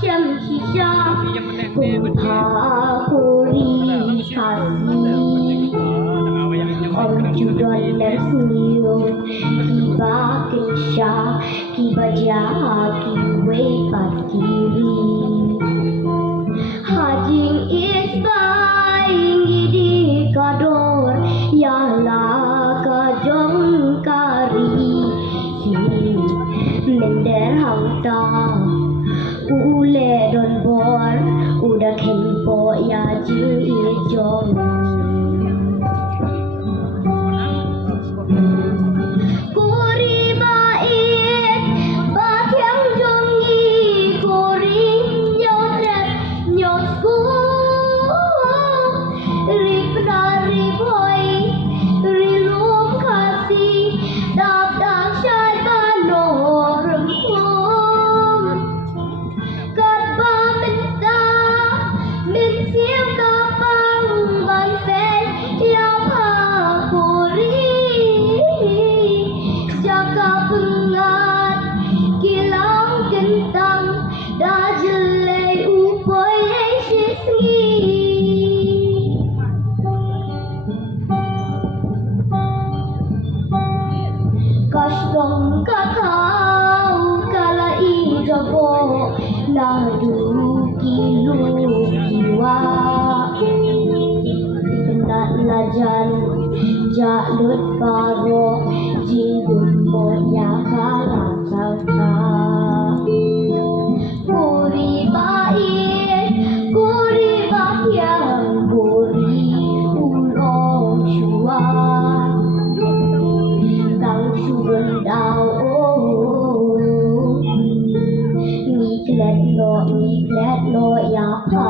syamsisha kumpakuri kasih Om judon dan seniu Kiba kensha Kiba jaha Kiwe pat kiri Hajing isbaing Gidi kador Yala kajong kari Mender hamta Ule don bor Udah kempo ya ju ijong Kastong katau kala ijobo ladu kilu kiwa Kenat lajan jalut paro jidut boya kalang sangka Kuri baik, kuri bahyang, kuri ulong syuan Tang syuan dao Mi klet no ya pa